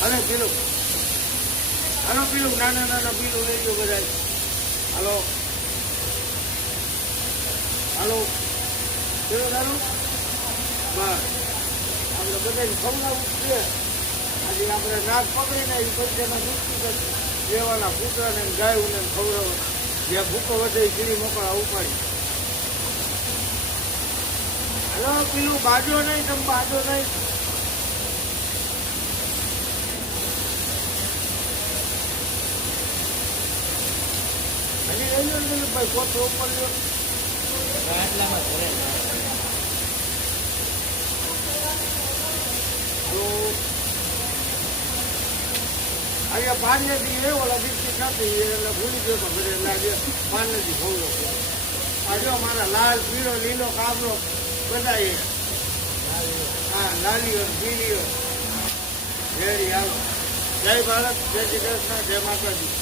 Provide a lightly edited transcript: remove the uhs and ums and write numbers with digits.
અને પીલું હાલો પીલું નાના નાના પીલું લઈ ગયો બધા હાલો હાલો પીલું હાલો બસ આપણે બધાને ખવડાવવું છે આજે આપણે નાક પકડીને એ પૈસાના દૂધ દેવાના કૂતરાને ગાયોને ખવડાવવા જ્યાં ભૂકો વધે એ કીડી મોકળા ઉપાડી હાલો પીલું બાજો નહીં તમે બાજો નહીં હજી લઈ લો ભાઈ કોઠો ઉપર લ્યો આટલામાં ભરે અહીંયા પાન નથી એ ઓલા બિસ્કીટ નથી એટલે ભૂલી ગયો બધે એટલે આજે પાન નથી ખવડો આજો મારા લાલ પીળો લીલો કાબરો બધા એ હા લાલીઓ પીલીઓ રેડી આવો જય ભારત જય શ્રી કૃષ્ણ જય માતાજી